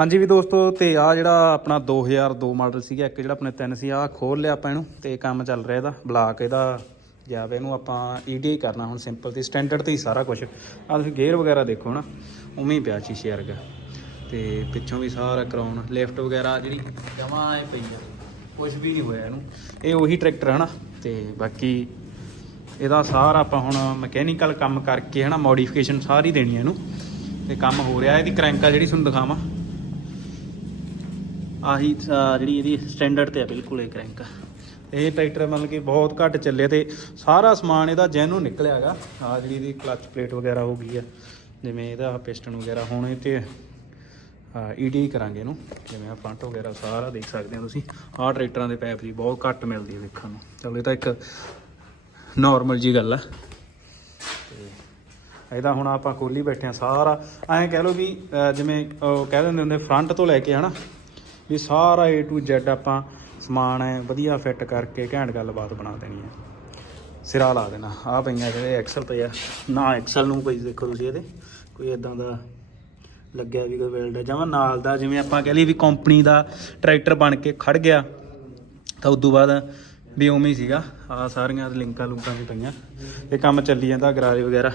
ਹਾਂਜੀ ਵੀ ਦੋਸਤੋ, ਤੇ ਆ ਜਿਹੜਾ ਆਪਣਾ 2002 ਮਾਡਲ ਸੀਗਾ, ਇੱਕ ਜਿਹੜਾ ਆਪਣੇ ਤਿੰਨ ਸੀ ਆ ਖੋਲ ਲਿਆ ਆਪਾਂ ਇਹਨੂੰ, ਤੇ ਕੰਮ ਚੱਲ ਰਿਹਾ ਇਹਦਾ, ਬਲਾਕ ਇਹਦਾ ਜਾਵੇ ਇਹਨੂੰ ਆਪਾਂ ਈਡੀਆਈ ਕਰਨਾ, ਹੁਣ ਸਿੰਪਲ ਤੇ ਸਟੈਂਡਰਡ ਤੇ ਹੀ ਸਾਰਾ ਕੁਝ ਆ ਤੁਸੀਂ ਗੇਅਰ ਵਗੈਰਾ ਦੇਖੋ ਨਾ, ਉਵੇਂ ਹੀ ਪਿਆ ਸ਼ੀਸ਼ੇ ਵਰਗਾ। ਤੇ ਪਿੱਛੋਂ ਵੀ ਸਾਰਾ ਕਰਾਉਣ ਲਿਫਟ ਵਗੈਰਾ, ਜਿਹੜੀ ਜਮਾਂ ਐ ਪਈ ਆ ਕੁਝ ਵੀ ਨਹੀਂ ਹੋਇਆ ਇਹਨੂੰ। ਇਹ ਉਹੀ ਟਰੈਕਟਰ ਹੈ ਨਾ ਤੇ ਬਾਕੀ ਇਹਦਾ ਸਾਰਾ ਆਪਾਂ ਹੁਣ ਮਕੈਨੀਕਲ ਕੰਮ ਕਰਕੇ ਹੈ ਨਾ ਮੋਡੀਫਿਕੇਸ਼ਨ ਸਾਰੀ ਦੇਣੀ ਹੈ ਇਹਨੂੰ। ਤੇ ਕੰਮ ਹੋ ਰਿਹਾ, ਇਹਦੀ ਕ੍ਰੈਂਕ ਜਿਹੜੀ ਤੁਹਾਨੂੰ ਦਿਖਾਵਾਂ। ਆਹੀ, ਅਹ, ਜਿਹੜੀ ਇਹਦੀ ਸਟੈਂਡਰਡ ਤੇ ਆ, ਬਿਲਕੁਲ ਇਹ ਕ੍ਰੈਂਕ ਇਹ ਟਰੈਕਟਰ ਮਤਲਬ ਕਿ ਬਹੁਤ ਘੱਟ ਚੱਲੇ ਤੇ ਸਾਰਾ ਸਮਾਨ ਇਹਦਾ ਜੈਨੂ ਨਿਕਲਿਆ ਹੈਗਾ। ਆ ਜਿਹੜੀ ਇਹਦੀ ਕਲਚ ਪਲੇਟ ਵਗੈਰਾ ਹੋ ਗਈ ਆ, ਜਿਵੇਂ ਇਹਦਾ ਪਿਸਟਨ ਵਗੈਰਾ ਹੋਣੇ ਇਹ ਤੇ ਈਡੀ ਕਰਾਂਗੇ ਇਹਨੂੰ, ਜਿਵੇਂ ਆ ਫਰੰਟ ਵਗੈਰਾ ਸਾਰਾ ਦੇਖ ਸਕਦੇ ਹੋ ਤੁਸੀਂ। ਆਹ ਟਰੈਕਟਰਾਂ ਦੇ ਪੈਪ ਦੀ ਬਹੁਤ ਘੱਟ ਮਿਲਦੀ ਹੈ ਵੇਖਣ ਨੂੰ। ਚਲੋ, ਇਹ ਤਾਂ ਇੱਕ ਨਾਰਮਲ ਜੀ ਗੱਲ ਆ। ਤੇ ਇਹਦਾ ਹੁਣ ਆਪਾਂ ਖੋਲੀ ਬੈਠੇ ਆ ਸਾਰਾ। ਐਂ ਕਹਿ ਲਓ ਵੀ, ਅਹ, ਜਿਵੇਂ ਉਹ ਕਹਿ ਦਿੰਦੇ ਹੁੰਦੇ ਫਰੰਟ ਤੋਂ ਲੈ ਕੇ, ਹਨਾ? ਵੀ ਸਾਰਾ A to Z ਆਪਾਂ ਸਮਾਨ ਹੈ ਵਧੀਆ ਫਿੱਟ ਕਰਕੇ ਘੈਂਟ ਗੱਲਬਾਤ ਬਣਾ ਦੇਣੀ ਹੈ ਸਿਰਾ ਲਾ ਦੇਣਾ। ਆ ਪਈਆਂ ਜਿਹੜੇ ਐਕਸਲ ਪਏ ਆ। ਨਾ ਐਕਸਲ ਨੂੰ ਕੋਈ ਦੇਖੋ ਤੁਸੀਂ ਇਹਦੇ, ਕੋਈ ਇਦਾਂ ਦਾ ਲੱਗਿਆ ਵੀ ਕੋਈ ਵੈਲਡ ਜਮਾ ਨਾਲ ਦਾ ਜਿਵੇਂ ਆਪਾਂ ਕਹਿ ਲਈ ਵੀ ਕੰਪਨੀ ਦਾ ਟਰੈਕਟਰ ਬਣ ਕੇ ਖੜ ਗਿਆ, ਤਾਂ ਉਦੋਂ ਬਾਅਦ ਵੀ ਉਵੇਂ ਹੀ ਸੀਗਾ। ਆ ਸਾਰੀਆਂ ਲਿੰਕਾਂ ਲੁੰਕਾਂ ਵੀ ਪਈਆਂ। ਇਹ ਕੰਮ ਚੱਲੀ ਜਾਂਦਾ, ਗਰਾਰੇ ਵਗੈਰਾ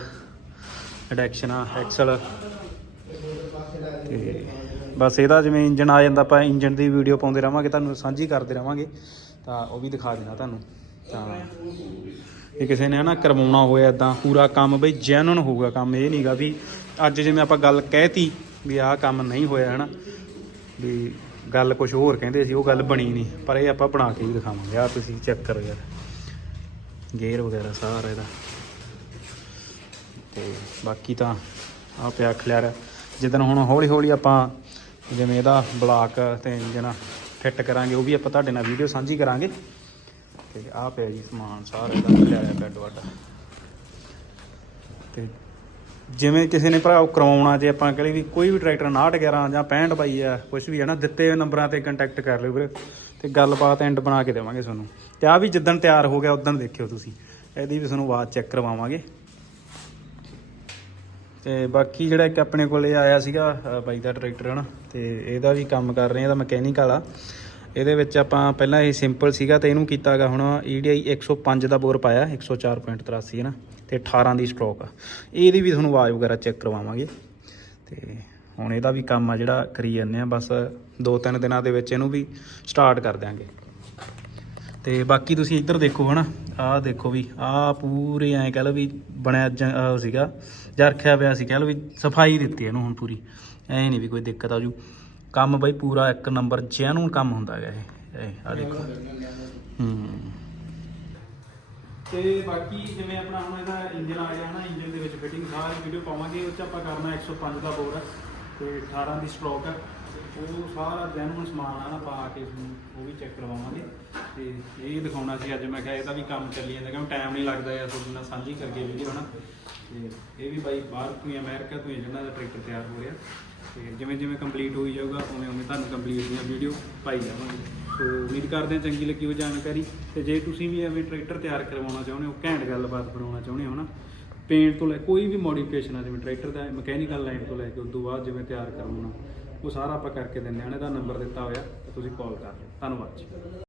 ਐਡੈਕਸ਼ਨਾਂ ਐਕਸਲ ਤੇ ਬਸ ਇਹਦਾ ਜਿਵੇਂ ਇੰਜਨ ਆ ਜਾਂਦਾ, ਆਪਾਂ ਇੰਜਨ ਦੀ ਵੀਡੀਓ ਪਾਉਂਦੇ ਰਵਾਂਗੇ ਤੁਹਾਨੂੰ ਸਾਂਝੀ ਕਰਦੇ ਰਵਾਂਗੇ ਤਾਂ ਉਹ ਵੀ ਦਿਖਾ ਦੇਣਾ ਤੁਹਾਨੂੰ। ਤਾਂ ਇਹ ਕਿਸੇ ਨੇ ਨਾ ਕਰਵਾਉਣਾ ਹੋਇਆ ਇਦਾਂ ਪੂਰਾ ਕੰਮ ਬਈ ਜੈਨੂਨ ਹੋਊਗਾ ਕੰਮ, ਇਹ ਨਹੀਂਗਾ ਵੀ ਅੱਜ ਜਿਵੇਂ ਆਪਾਂ ਗੱਲ ਕਹਿਤੀ ਵੀ ਆਹ ਕੰਮ ਨਹੀਂ ਹੋਇਆ ਹਨਾ, ਵੀ ਗੱਲ ਕੁਝ ਹੋਰ ਕਹਿੰਦੇ ਸੀ, ਉਹ ਗੱਲ ਬਣੀ ਨਹੀਂ ਪਰ ਇਹ ਆਪਾਂ ਬਣਾ ਕੇ ਵੀ ਦਿਖਾਵਾਂਗੇ। ਆ ਤੁਸੀਂ ਚੈੱਕ ਕਰੋ ਯਾਰ। ਗੇਅਰ ਵਗੈਰਾ ਸਾਰਾ ਇਹਦਾ। ਤੇ ਬਾਕੀ ਤਾਂ ਆ ਪਿਆ ਖਲਿਆਰ ਜਿੱਦਣ ਹੁਣ ਹੌਲੀ ਹੌਲੀ ਆਪਾਂ ਜਿਵੇਂ ਇਹਦਾ ਬਲਾਕ ਤੇ ਇੰਜਨ ਫਿੱਟ ਕਰਾਂਗੇ, ਉਹ ਵੀ ਆਪਾਂ ਤੁਹਾਡੇ ਨਾਲ ਵੀਡੀਓ ਸਾਂਝੀ ਕਰਾਂਗੇ। ਤੇ ਆਹ ਪਿਆ ਜੀ ਸਮਾਨ, ਸਾਰਾ ਇਹਦਾ ਖਲਿਆਰਿਆ ਬੈੱਡ ਵੱਡ ਤੇ ਜਿਵੇਂ ਕਿਸੇ ਨੇ ਭਰਾ ਉਹ ਕਰਵਾਉਣਾ ਜੇ ਆਪਾਂ ਕਹਿੰਦੇ ਵੀ ਕੋਈ ਵੀ ਟਰੈਕਟਰ 69 11 ਜਾਂ 65 ਬਾਈ ਆ ਕੁਝ ਵੀ ਹੈ ਨਾ, ਦਿੱਤੇ ਹੋਏ ਨੰਬਰਾਂ ਤੇ ਕੰਟੈਕਟ ਕਰ ਲਿਓ ਵੀਰੇ। ਤੇ ਗੱਲਬਾਤ ਐਂਡ ਬਣਾ ਕੇ ਦੇਵਾਂਗੇ ਤੁਹਾਨੂੰ। ਤੇ ਆ ਵੀ ਜਿੱਦਣ ਤਿਆਰ ਹੋ ਗਿਆ ਉਦੋਂ ਦੇਖਿਓ ਤੁਸੀਂ। ਇਹਦੀ ਵੀ ਤੁਹਾਨੂੰ ਆਵਾਜ਼ ਚੈੱਕ ਕਰਵਾਵਾਂਗੇ। ਤੇ ਬਾਕੀ ਜਿਹੜਾ ਇੱਕ ਆਪਣੇ ਕੋਲੇ ਆਇਆ ਸੀਗਾ ਬਾਈ ਦਾ ਟਰੈਕਟਰ, ਹਨਾ? ਤੇ ਇਹਦਾ ਵੀ ਕੰਮ ਕਰ ਰਹੇ ਆ, ਇਹਦਾ ਮਕੈਨੀਕਲ ਆ ਇਹਦੇ ਵਿੱਚ ਆਪਾਂ ਪਹਿਲਾਂ ਇਹ ਸਿੰਪਲ ਸੀਗਾ ਤੇ ਇਹਨੂੰ ਕੀਤਾਗਾ ਹੁਣ EDI 105 ਦਾ ਬੋਰ ਪਾਇਆ 104.83 ਹੈ ਨਾ ਤੇ 18 ਦੀ ਸਟ੍ਰੋਕ ਆ। ਇਹਦੀ ਵੀ ਤੁਹਾਨੂੰ ਆਵਾਜ਼ ਵਗੈਰਾ ਚੈੱਕ ਕਰਵਾਵਾਂਗੇ। ਤੇ ਹੁਣ ਇਹਦਾ ਵੀ ਕੰਮ ਆ ਜਿਹੜਾ ਕਰੀ ਜਾਂਦੇ ਆ, ਬਸ 2-3 ਦਿਨਾਂ ਦੇ ਵਿੱਚ ਇਹਨੂੰ ਵੀ ਸਟਾਰਟ ਕਰ ਦਿਆਂਗੇ। ਤੇ ਬਾਕੀ ਤੁਸੀਂ ਇੱਧਰ ਦੇਖੋ, ਹਨਾ? ਆਹ ਦੇਖੋ ਵੀ, ਆਹ ਪੂਰੇ ਐਂ ਕਹਿ ਲਓ ਵੀ ਬਣਿਆ ਜ- ਸੀਗਾ ਜਾਂ ਰੱਖਿਆ ਪਿਆ ਸੀ, ਕਹਿ ਲਓ ਵੀ ਸਫ਼ਾਈ ਦਿੱਤੀ ਇਹਨੂੰ ਹੁਣ ਪੂਰੀ। ਐ ਨਹੀਂ ਵੀ ਕੋਈ ਦਿੱਕਤ ਆਜੂ। ਕੰਮ ਬਈ ਪੂਰਾ ਇੱਕ ਨੰਬਰ ਜੈਨੂਨ ਕੰਮ ਹੁੰਦਾ ਹੈਗਾ ਇਹ ਆ ਦੇਖੋ। ਹੂੰ। ਤੇ ਬਾਕੀ ਜਿਵੇਂ ਆਪਣਾ ਹੁਣ ਇਹਦਾ ਇੰਜਨ ਆ ਗਿਆ ਨਾ ਇੰਜਨ ਦੇ ਵਿੱਚ ਫਿਟਿੰਗ ਸਾਰੀ ਵੀਡੀਓ ਪਾਵਾਂਗੇ, ਉਹ ਚ ਆਪਾਂ ਕਰਨਾ 105 ਦਾ ਬੋਰ ਤੇ 18 ਦੀ ਸਟ੍ਰੋਕ ਹੈ ਉਹ ਸਾਰਾ ਜੈਨੂਨ ਸਮਾਨ ਆ ਨਾ, ਪਾ ਕੇ ਉਹ ਵੀ ਚੈੱਕ ਕਰਵਾਵਾਂਗੇ। ਤੇ ਇਹ ਦਿਖਾਉਣਾ ਸੀ, ਅੱਜ ਮੈਂ ਕਿਹਾ ਇਹਦਾ ਵੀ ਕੰਮ ਚੱਲੀ ਜਾਂਦਾ ਕਿਉਂਕਿ ਟਾਈਮ ਨਹੀਂ ਲੱਗਦਾ ਯਾਰ, ਤੁਹਾਡੇ ਨਾਲ ਸਾਂਝੀ ਕਰਕੇ ਵੀਡੀਓ ਹਨਾ? ਤੇ ਇਹ ਵੀ ਬਾਈ ਬਾਹਰ ਤੋਂ ਹੀ ਅਮਰੀਕਾ ਤੋਂ ਹੀ ਜਿਹਨਾਂ ਦਾ ਟਰੈਕਟਰ ਤਿਆਰ ਹੋ ਰਿਹਾ। ਤੇ ਜਿਵੇਂ ਜਿਵੇਂ ਕੰਪਲੀਟ ਹੋਈ ਜਾਊਗਾ, ਉਵੇਂ ਉਵੇਂ ਤੁਹਾਨੂੰ ਕੰਪਲੀਟ ਦੀਆਂ ਵੀਡੀਓ ਪਾਈ ਜਾਵਾਂਗੇ। ਸੋ ਉਮੀਦ ਕਰਦੇ ਹਾਂ ਚੰਗੀ ਲੱਗੀ ਹੋ ਜਾਣਕਾਰੀ। ਤੇ ਜੇ ਤੁਸੀਂ ਵੀ ਐਵੇਂ ਟਰੈਕਟਰ ਤਿਆਰ ਕਰਵਾਉਣਾ ਚਾਹੁੰਦੇ ਹੋ, ਘੈਂਟ ਗੱਲਬਾਤ ਬਣਾਉਣਾ ਚਾਹੁੰਦੇ ਹੋ ਨਾ ਪੇਂਟ ਤੋਂ ਲੈ, ਕੋਈ ਵੀ ਮੋਡੀਫਿਕੇਸ਼ਨ ਆ, ਜਿਵੇਂ ਟਰੈਕਟਰ ਦਾ ਮਕੈਨੀਕਲ ਲਾਈਨ ਤੋਂ ਲੈ ਕੇ ਉਸ ਤੋਂ ਬਾਅਦ ਜਿਵੇਂ ਤਿਆਰ ਕਰਵਾਉਣਾ, ਉਹ ਸਾਰਾ ਆਪਾਂ ਕਰਕੇ ਦਿੰਦੇ ਹਾਂ ਇਹਦਾ ਨੰਬਰ ਦਿੱਤਾ ਹੋਇਆ ਤੁਸੀਂ ਕਾਲ ਕਰ ਲਿਓ। ਧੰਨਵਾਦ ਜੀ।